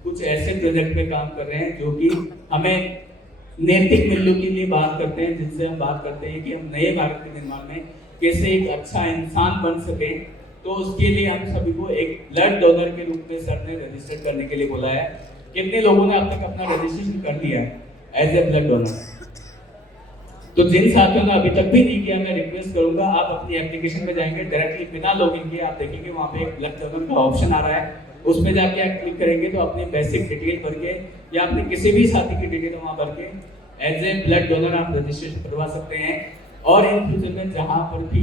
कुछ ऐसे प्रोजेक्ट पे काम कर रहे हैं जो कि हमें नैतिक मूल्यों के लिए बात करते हैं, जिनसे हम बात करते हैं कि हम नए भारत के निर्माण में कैसे एक अच्छा इंसान बन सके। तो उसके लिए हम सभी को एक ब्लड डोनर के रूप में सर ने रजिस्टर करने के लिए बोला है। कितने लोगों ने अब तक अपना रजिस्ट्रेशन कर दिया है एज ए ब्लड डोनर? तो जिन साथियों ने अभी तक भी नहीं किया, मैं रिक्वेस्ट करूंगा आप अपनी एप्लीकेशन में जाएंगे, डायरेक्टली बिना लॉगिन किए आप देखेंगे वहाँ पे एक ब्लड डोनर का ऑप्शन आ रहा है, उस पर जाके आप क्लिक करेंगे तो अपनी बेसिक डिटेल भर के या अपने किसी भी साथी की डिटेल वहाँ भर के एज ए ब्लड डोनर आप रजिस्ट्रेशन करवा सकते हैं। और इन फ्यूचर में जहाँ पर भी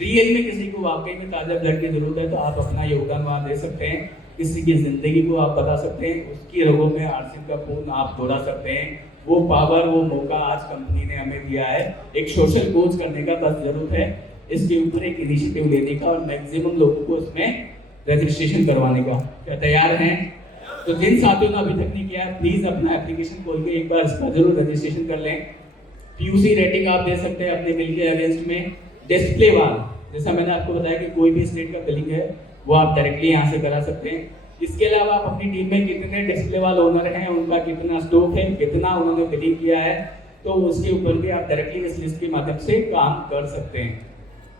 रियल में किसी को वाकई में ताज़ा ब्लड की जरूरत है तो आप अपना योगदान वहाँ दे सकते हैं, किसी की जिंदगी को आप बता सकते हैं, उसकी रगों में आरसीएम का खून आप दौड़ा सकते हैं। वो पावर वो मौका आज कंपनी ने हमें दिया है एक सोशल कोच करने का। बस जरूरत है इसके ऊपर एक इनिशिएटिव लेने का और मैक्सिमम लोगों को इसमें रजिस्ट्रेशन करवाने का। क्या तैयार हैं? तो जिन साथियों ने अभी तक नहीं किया प्लीज अपना एप्लीकेशन खोल के एक बार इसका जरूर रजिस्ट्रेशन कर लें। पीयूसी रेटिंग आप दे सकते हैं अपने बिल के अगेंस्ट में। डिस्प्ले वाल, जैसा मैंने आपको बताया कि कोई भी स्टेट का बिलिंग है वो आप डायरेक्टली यहाँ से करा सकते हैं। इसके अलावा आप अपनी टीम में कितने डिस्प्ले वाल ओनर हैं, उनका कितना स्टॉक है, कितना उन्होंने बिलिंग किया है, तो उसके ऊपर भी आप डायरेक्टली इस लिस्ट के माध्यम से काम कर सकते हैं।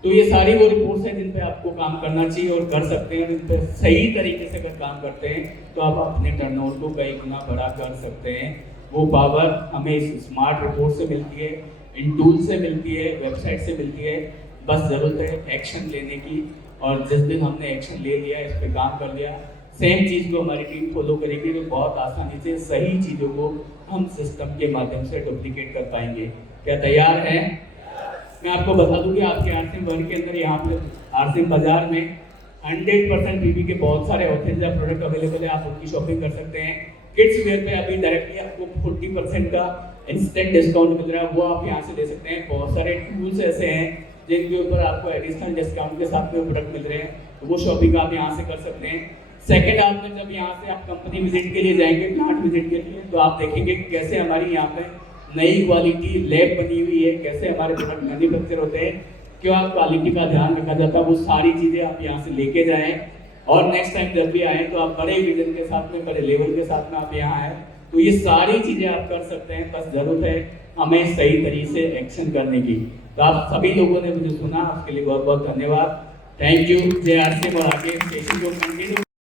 तो ये सारी वो रिपोर्ट्स हैं जिन पे आपको काम करना चाहिए और कर सकते हैं। जिन पे सही तरीके से अगर काम करते हैं तो आप अपने टर्नओवर को कई गुना बड़ा कर सकते हैं। वो पावर हमें इस स्मार्ट रिपोर्ट से मिलती है, इन टूल से मिलती है, वेबसाइट से मिलती है। बस ज़रूरत है एक्शन लेने की और जिस दिन हमने एक्शन ले लिया, इस पर काम कर लिया, सेम चीज़ को हमारी टीम फॉलो करेगी तो बहुत आसानी से सही चीज़ों को हम सिस्टम के माध्यम से डुप्लीकेट कर पाएंगे। क्या तैयार हैं? मैं आपको बता दूं कि आपके आरसीएम वर्ग के अंदर यहाँ पे आरसीएम बाजार में 100% पीपी के बहुत सारे ऑथेंटिक प्रोडक्ट अवेलेबल है, आप उनकी शॉपिंग कर सकते हैं। किड्स वेयर पे अभी डायरेक्टली आपको 40% का इंस्टेंट डिस्काउंट मिल रहा है, वो आप यहाँ से ले सकते हैं। बहुत सारे टूल्स ऐसे हैं जिनके ऊपर आपको एडिशनल डिस्काउंट के साथ में प्रोडक्ट मिल रहे हैं, तो वो शॉपिंग आप यहाँ से कर सकते हैं। सेकेंड हाफ में जब यहाँ से आप कंपनी विजिट के लिए जाएंगे, प्लांट विजिट के लिए, तो आप देखेंगे कि कैसे हमारी यहाँ पे नई क्वालिटी लैब बनी हुई है, कैसे हमारे प्रोडक्ट मैन्युफैक्चर होते हैं, क्यों क्वालिटी का ध्यान रखा जाता है। वो सारी चीज़ें आप यहाँ से लेके जाएं और नेक्स्ट टाइम जब भी आए तो आप बड़े विजन के साथ में, बड़े लेवल के साथ में आप यहाँ आए तो ये सारी चीज़ें आप कर सकते हैं। बस जरूरत है हमें सही तरीके से एक्शन करने की। तो आप सभी लोगों ने मुझे सुना, उसके लिए बहुत बहुत धन्यवाद। Thank you. जय आरसीएम और आगे सेशन को कंटिन्यू